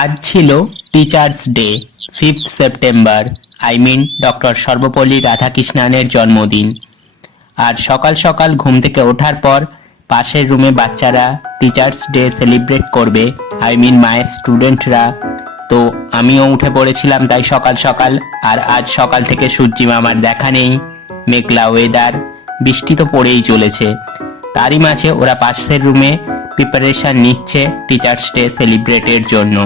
আজ ছিল teachers day, 5th September, doctor Sarvepalli রাধাকৃষ্ণনের জন্মদিন। আর সকাল সকাল ঘুম থেকে ওঠার পর পাশের রুমে বাচ্চারা টিচার্স ডে সেলিব্রেট করবে, মায়ের স্টুডেন্টরা। তো আমিও উঠে পড়েছিলাম তাই সকাল সকাল। আর আজ সকাল থেকে সূর্যি মামার দেখা নেই, মেঘলা ওয়েদার, বৃষ্টি তো পড়েই চলেছে। তারই মাঝে ওরা পাশের রুমে প্রিপারেশন নিচ্ছে টিচার্স ডে সেলিব্রেটের জন্য।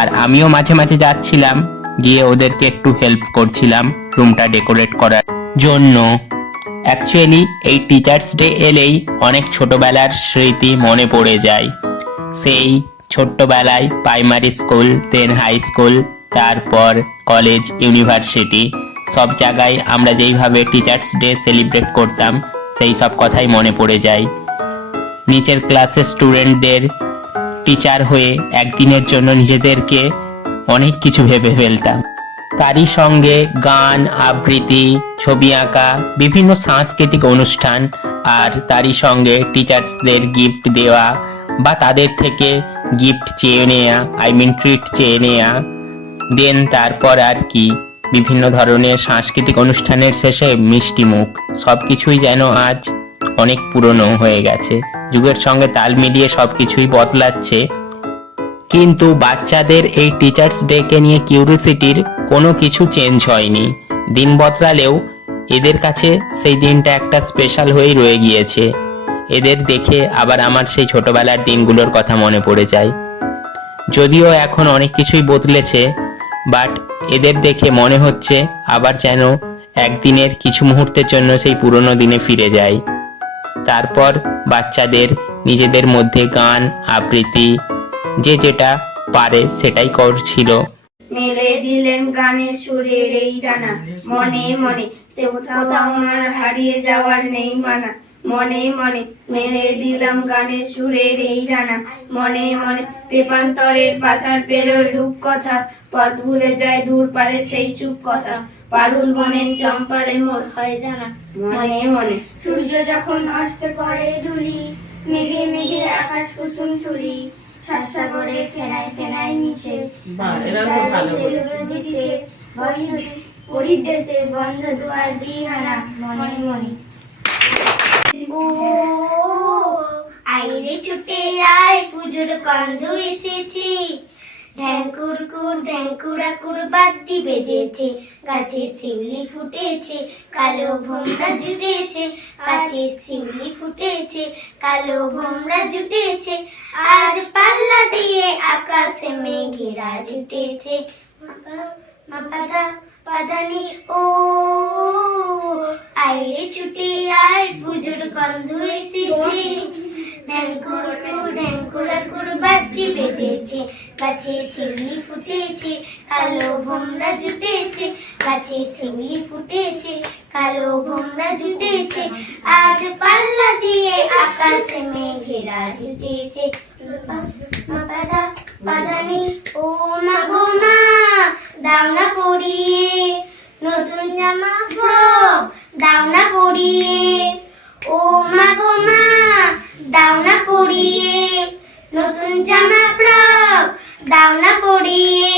আর আমিও মাঝে মাঝে যাচ্ছিলাম, গিয়ে ওদেরকে একটু হেল্প করছিলাম রুমটা ডেকোরেট করার জন্য। অ্যাকচুয়ালি এই টিচার্স ডে এলেই অনেক ছোটবেলার স্মৃতি মনে পড়ে যায়। সেই ছোট্টবেলায় প্রাইমারি স্কুল, দেন হাই স্কুল, তারপর কলেজ, ইউনিভার্সিটি, সব জায়গায় আমরা যেইভাবে টিচার্স ডে সেলিব্রেট করতাম সেই সব কথাই মনে পড়ে যায়। নিচের ক্লাসের স্টুডেন্টদের টিচার হয়ে একদিনের জন্য নিজেদেরকে অনেক কিছু ভেবে ফেলতাম। তারই সঙ্গে গান, আবৃত্তি, ছবি আঁকা, বিভিন্ন সাংস্কৃতিক অনুষ্ঠান, আর তারই সঙ্গে টিচার্সদের গিফট দেওয়া বা তাদের থেকে গিফট চেয়ে নেওয়া, ট্রিট চেয়ে নেওয়া। দেন তারপর আর কি, বিভিন্ন ধরনের সাংস্কৃতিক অনুষ্ঠানের শেষে মিষ্টি মুখ, সব কিছুই যেন আজ অনেক পুরনো হয়ে গেছে। যুগের সঙ্গে তাল মিলিয়ে সব কিছুই বদলাচ্ছে, কিন্তু বাচ্চাদের এই টিচার্স ডে কে নিয়ে কিউরিওসিটির কোনো কিছু চেঞ্জ হয়নি। দিন বদলালেও এদের কাছে সেই দিনটা একটা স্পেশাল হয়েই রয়ে গিয়েছে। এদের দেখে আবার আমার সেই ছোটবেলার দিনগুলোর কথা মনে পড়ে যায়। যদিও এখন অনেক কিছুই বদলেছে, বাট এদের দেখে মনে হচ্ছে আবার যেন একদিনের কিছু মুহূর্তের জন্য সেই পুরনো দিনে ফিরে যায়। তারপর বাচ্চাদের নিজেদের মধ্যে গান, আবৃত্তি, যে যেটা পারে সেটাই করছিল। মেলে দিলেন গানের সুরের এই ডানা, মনে মনে কোথাও আমার হারিয়ে যাওয়ার নেই মানা। মনে মনে মেলে দিলাম গানের সুরের এই ডানা, মনে মনে তেপান্তরের পাথার পেরোয় রূপ কথা, পথ ভুলে যায় দূর পারে সেই চুপ কথা। পারুল বনে চম্পারে মোর হয় জানা, মনে মনে সূর্য যখন অস্ত পড়ে ঢুলি, মেঘে মেঘে আকাশ কুসুম তুলি, সাগরে ফেনায় ফেনায় মিশে পরিদেশে বন্ধ দুয়ার দিহানা, মনে মনে ও আইরে ছুটে আয় পুজোর গন্ধ এসেছে, ঢ্যাঙ্কুরকুর ঢ্যাঙ্কুরাকুর বাদ্যি বেজেছে, গাছে শিউলি ফুটেছে, কালো ভোমরা জুটেছে, গাছে শিউলি ফুটেছে, কালো ভোমরা জুটেছে, আজ পাল্লা দিয়ে আকাশে মেঘেরা জুটেছে। মাপাধা পাধানি ও আইরে ছুটে আয় পুজোর গন্ধ এসেছে, ঢ্যাঙ্কুরকুর ঢ্যাঙ্কুরাকুর বাদ্যি বেজেছে, গাছে শিউলি ফুটেছে, কালো ভোমরা জুটেছে, গাছে শিউলি ফুটেছে, কালো ভোমরা জুটেছে, আজ পাল্লা দিয়ে আকাশে মেঘেরা জুটেছে। মাপাধা পাধানি ও মা গো মা, দাও না পরিয়ে নতুন জামা ফ্রক, দাও না পরিয়ে ও মা গো মা, দাও না পরিয়ে নতুন জামা ফ্রক, দাও না পরিয়ে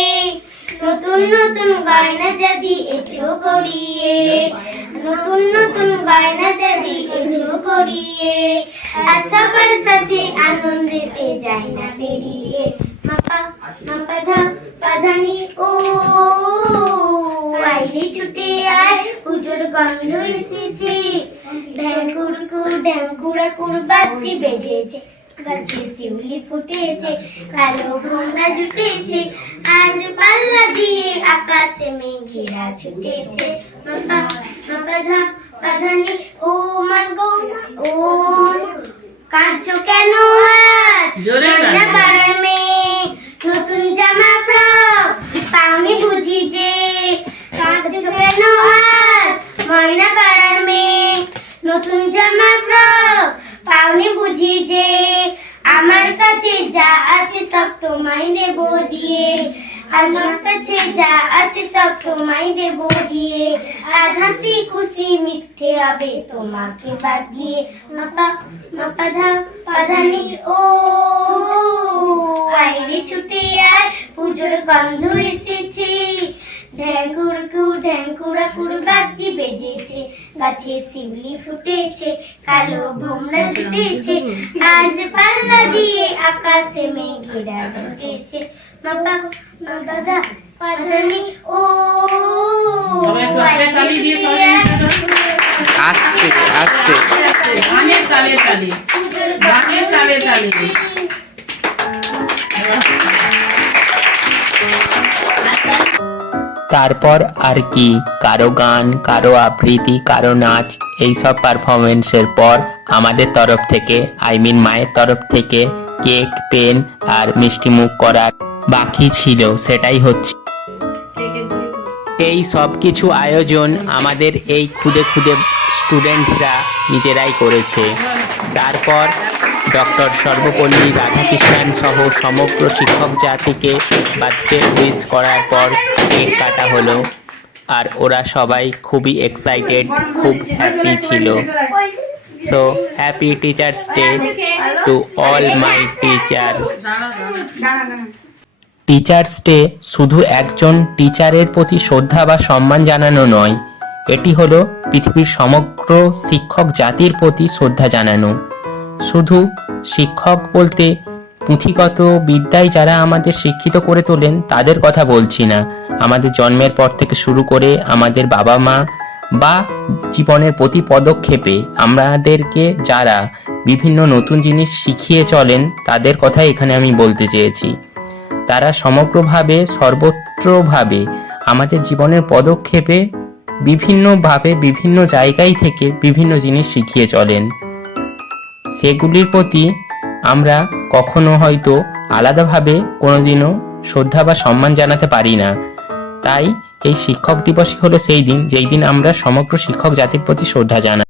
নতুন নতুন গয়না যদি এছো করিয়ে, নতুন নতুন গয়না যদি এছো করিয়ে, আর সবার সাথে আনন্দেতে যাই না পেরিয়ে। মাপা মাপাধা পাধানি ও আইরে ছুটে আয় পুজোর গন্ধ এসেছে, ঢ্যাঙ্কুরকুর ঢ্যাঙ্কুরাকুর বাদ্যি বেজেছে, গাছে শিউলি ফুটেছে, কালো ভোমরা জুটেছে, আজ পাল্লা দিয়ে আকাশে মেঘেরা ছুটেছে। মাপা মাপাধা পাধানি ও মা গো মা ও, কাঁদছো কেন আজ না পাড়ার মেয়ে, নতুন জামা ফ্রক পাওনি বুঝি যে, কাঁদছো কেন আজ ময়না পাড়ার মেয়ে, নতুন জামা ফ্রক পাওনি বুঝি যে, আমার কাছে যা আছে সব তোমায় দেব দিয়ে, আমার কাছে যা আছে সব তোমায় দেব দিয়ে, আজ হাসি খুশি মিথ্যে হবে তোমাকে বাদ দিয়ে। মাপা মাপা ধা পাধানি ও আইরে ছুটে আয়, পুজোর গন্ধ এসেছে। ঢ্যাঙ্কুড়া কুড় বাদ্যি বেজেছে, গাছে শিউলি ফুটেছে, কালো ভোমরা ফুটেছে, আজ পাল্লা দিয়ে আকাশে মেঘেরা ছুটেছে। মাপা মাপা ধা পাধানি ও সবাই তালি দিয়ে সবাই আসছে আসছে গানের তালে তালে গানের তালে তালে তারপর আর কি, কারো গান, কারো আবৃত্তি, কারো নাচ, এইসব পারফরমেন্সের পর আমাদের তরফ থেকে, মায়ের তরফ থেকে কেক, পেন আর মিষ্টি মুখ করার বাকি ছিল, সেটাই হচ্ছে। এই সব কিছু আয়োজন আমাদের এই খুদে খুদে স্টুডেন্টরা নিজেরাই করেছে। তারপর ডক্টর সর্বপল্লী রাধাকৃষ্ণন সহ সমগ্র শিক্ষক জাতিকে বার্থডে উইশ করার পর কেক কাটা হলো, আর ওরা সবাই খুবই এক্সাইটেড, খুব হ্যাপি ছিল। So happy teachers day to all my teacher. Teachers day শুধু একজন টিচারের প্রতি শ্রদ্ধা বা সম্মান জানানো নয়, এটি হলো পৃথিবীর সমগ্র শিক্ষক জাতির প্রতি শ্রদ্ধা জানানো। শুধু শিক্ষক বলতে পুঁথিগত বিদ্যায় যারা আমাদের শিক্ষিত করে তোলেন তাদের কথা বলছি না, আমাদের জন্মের পর থেকে শুরু করে আমাদের বাবা মা বা জীবনের প্রতি পদক্ষেপে আমাদেরকে যারা বিভিন্ন নতুন জিনিস শিখিয়ে চলেন তাদের কথা এখানে আমি বলতে চেয়েছি। তারা সমগ্রভাবে সর্বত্রভাবে আমাদের জীবনের পদক্ষেপে বিভিন্নভাবে বিভিন্ন জায়গায় থেকে বিভিন্ন জিনিস শিখিয়ে চলেন। সেগুলির প্রতি আমরা কখনো হয়তো আলাদাভাবে কোনোদিনও শ্রদ্ধা বা সম্মান জানাতে পারি না। তাই এই শিক্ষক দিবসই হলো সেই দিন যেই দিন আমরা সমগ্র শিক্ষক জাতির প্রতি শ্রদ্ধা জানাই।